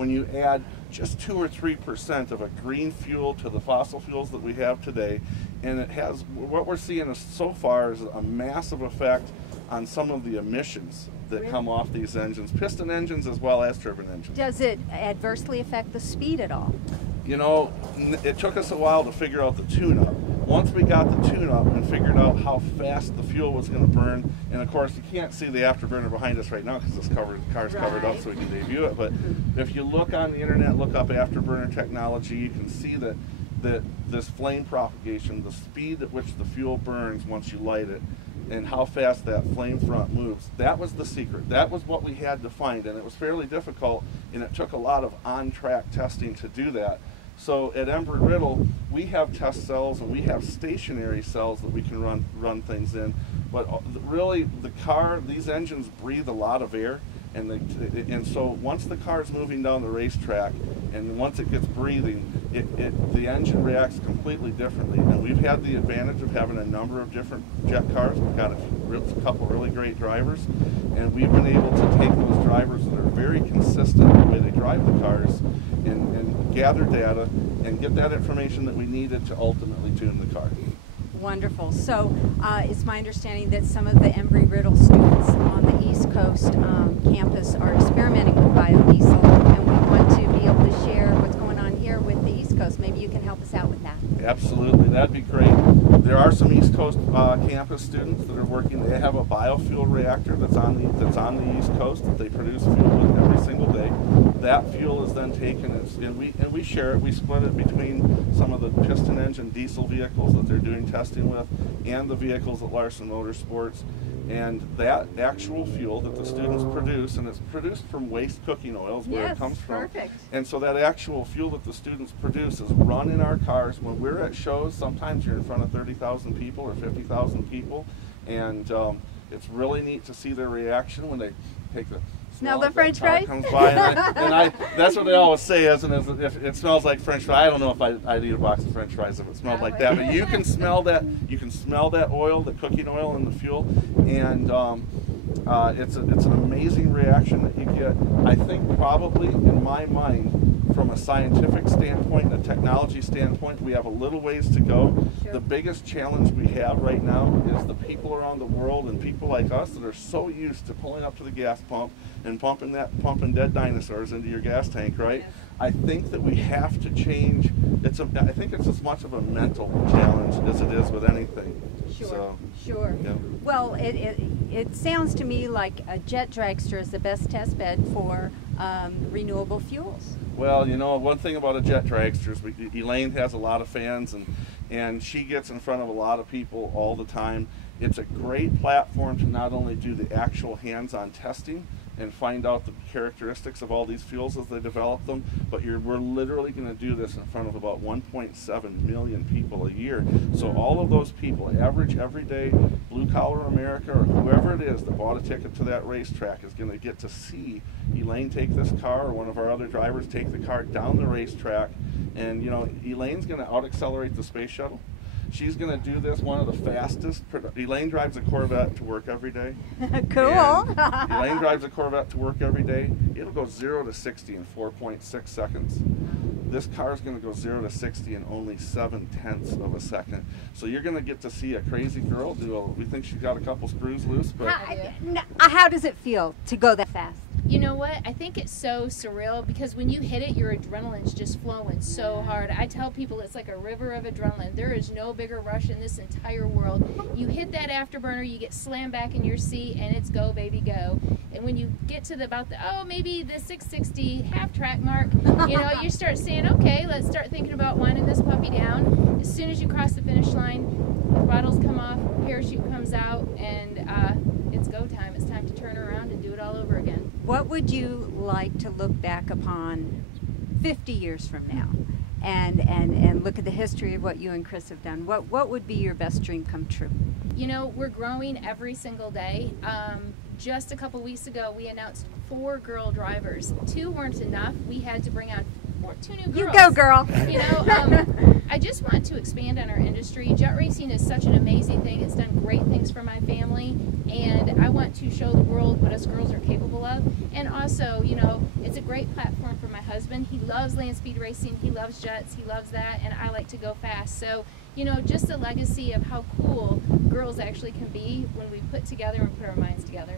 when you add just 2 or 3% of a green fuel to the fossil fuels that we have today, and it has, what we're seeing so far is a massive effect on some of the emissions that come off these engines, piston engines as well as turbine engines. Does it adversely affect the speed at all? You know, it took us a while to figure out the tune-up. Once we got the tune-up and figured out how fast the fuel was going to burn, and of course you can't see the afterburner behind us right now because this car's covered up so we can debut it, but if you look on the internet, look up afterburner technology, you can see that this flame propagation, the speed at which the fuel burns once you light it, and how fast that flame front moves. That was the secret. That was what we had to find, and it was fairly difficult, and it took a lot of on-track testing to do that. So at Embry-Riddle, we have test cells and we have stationary cells that we can run things in. But really, these engines breathe a lot of air, and so once the car is moving down the racetrack, and once it gets breathing, the engine reacts completely differently. And we've had the advantage of having a number of different jet cars. We've got a couple really great drivers, and we've been able to take those drivers that are very consistent in the way they drive the cars, and gather data and get that information that we needed to ultimately tune the car. Wonderful. So it's my understanding that some of the Embry-Riddle students on the East Coast campus are experimenting with biodiesel, and we want to be able to share what's going on here with the East Coast. Maybe you can help us out with that. Absolutely, that'd be great. There are some East Coast campus students that are working. They have a biofuel reactor that's on the East Coast that they produce fuel with every single day. That fuel is then taken and we share it. We split it between some of the piston engine diesel vehicles that they're doing testing with and the vehicles at Larson Motorsports. And that actual fuel that the students produce, and it's produced from waste cooking oils where it comes from. Perfect. And so that actual fuel that the students produce is run in our cars. When we're at shows, sometimes you're in front of 30,000 people or 50,000 people, and it's really neat to see their reaction when they take the smell the French fries. Comes by and that's what they always say, isn't it? If it smells like French fries, I don't know if I'd eat a box of French fries if it smelled like that. But you can smell that. You can smell that oil, the cooking oil, in the fuel, and it's an amazing reaction that you get. I think probably in my mind, from a scientific standpoint, a technology standpoint, we have a little ways to go. Sure. The biggest challenge we have right now is the people around the world and people like us that are so used to pulling up to the gas pump and pumping dead dinosaurs into your gas tank, right? Yes. I think that we have to change. I think it's as much of a mental challenge as it is with anything. Sure. So, sure. Yeah. Well, it sounds to me like a jet dragster is the best test bed for renewable fuels. Well, you know, one thing about a jet dragster is Elaine has a lot of fans, and she gets in front of a lot of people all the time. It's a great platform to not only do the actual hands-on testing and find out the characteristics of all these fuels as they develop them, but we're literally going to do this in front of about 1.7 million people a year. So all of those people, average, everyday, blue-collar America, or whoever it is that bought a ticket to that racetrack, is going to get to see Elaine take this car, or one of our other drivers take the car down the racetrack. And, you know, Elaine's going to out-accelerate the space shuttle. She's going to do this one of the fastest. Elaine drives a Corvette to work every day. Cool. Elaine drives a Corvette to work every day. It'll go 0 to 60 in 4.6 seconds. This car is going to go 0 to 60 in only 7/10 of a second. So you're going to get to see a crazy girl do we think she's got a couple screws loose. But how does it feel to go that fast? You know what? I think it's so surreal because when you hit it, your adrenaline's just flowing so hard. I tell people it's like a river of adrenaline. There is no bigger rush in this entire world. You hit that afterburner, you get slammed back in your seat, and it's go, baby, go. And when you get to maybe the 660 half track mark, you know, you start saying, okay, let's start thinking about winding this puppy down. As soon as you cross the finish line, throttles come off, parachute comes out, and it's go time. It's time to turn around and do it all over again. What would you like to look back upon 50 years from now and look at the history of what you and Chris have done? What would be your best dream come true? You know, we're growing every single day. Just a couple weeks ago, we announced 4 girl drivers. 2 weren't enough. We had to bring on 2 new girls. You go, girl. You know, I just want to expand on our industry. Jet racing is such an amazing thing. It's done great things for my family, and I want to show the world what us girls are capable of. And also, you know, it's a great platform for my my husband. He loves land speed racing, he loves jets, he loves that, and I like to go fast. So, you know, just a legacy of how cool girls actually can be when we put together and put our minds together.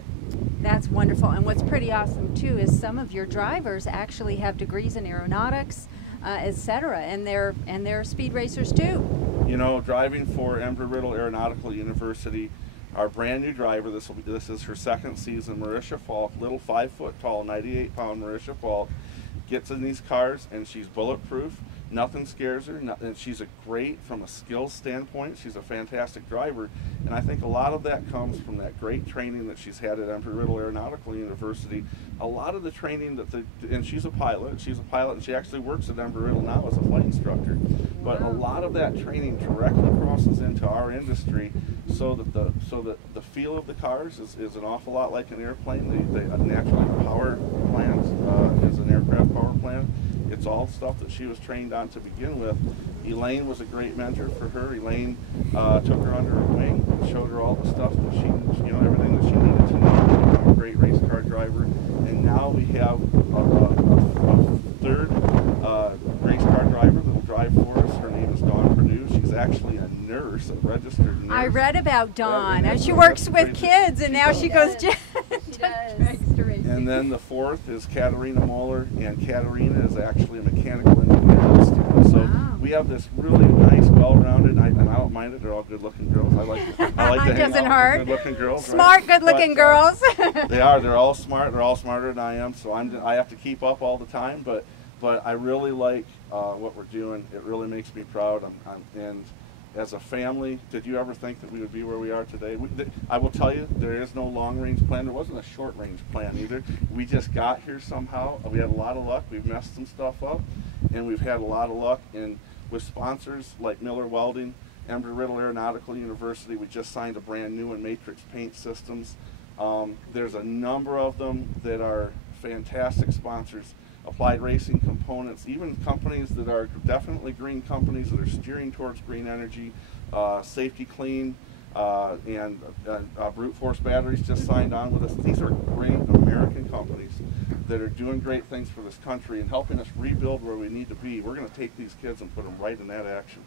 That's wonderful. And what's pretty awesome too is some of your drivers actually have degrees in aeronautics, etc., and they're speed racers too. You know, driving for Embry-Riddle Aeronautical University, our brand new driver, this is her second season, Marisha Falk, little 5 foot tall, 98-pound Marisha Falk, gets in these cars and she's bulletproof. Nothing scares her, and she's a great, from a skills standpoint, she's a fantastic driver, and I think a lot of that comes from that great training that she's had at Embry-Riddle Aeronautical University. A lot of the training and she's a pilot, and she actually works at Embry-Riddle now as a flight instructor, but a lot of that training directly crosses into our industry, so that the feel of the cars is an awful lot like an airplane. The naturally powered plant is an aircraft power plant. It's all stuff that she was trained on to begin with. Elaine was a great mentor for her. Elaine took her under her wing and showed her all the stuff that she, you know, everything that she needed to know to become a great race car driver. And now we have a third race car driver that will drive for us. Her name is Dawn Perdue. She's actually a nurse, a registered nurse. I read about Dawn, and she works with kids, and now she goes to Dragster racing. And then the fourth is Katarina Moeller, and Katarina is actually a mechanical engineering student. So we have this really nice, well-rounded, and I don't mind it. They're all good-looking girls. I like to hang out with good-looking girls. Smart, good-looking girls. They are. They're all smart. They're all smarter than I am. So I have to keep up all the time. But I really like what we're doing. It really makes me proud. And as a family, did you ever think that we would be where we are today? I will tell you, there is no long-range plan. There wasn't a short-range plan either. We just got here somehow. We had a lot of luck. We've messed some stuff up, and we've had a lot of luck with sponsors like Miller Welding, Embry-Riddle Aeronautical University. We just signed a brand new one, Matrix Paint Systems. There's a number of them that are fantastic sponsors. Applied Racing Components, even companies that are definitely green companies that are steering towards green energy, Safety Clean, and Brute Force Batteries just signed on with us. These are great American companies that are doing great things for this country and helping us rebuild where we need to be. We're going to take these kids and put them right in that action.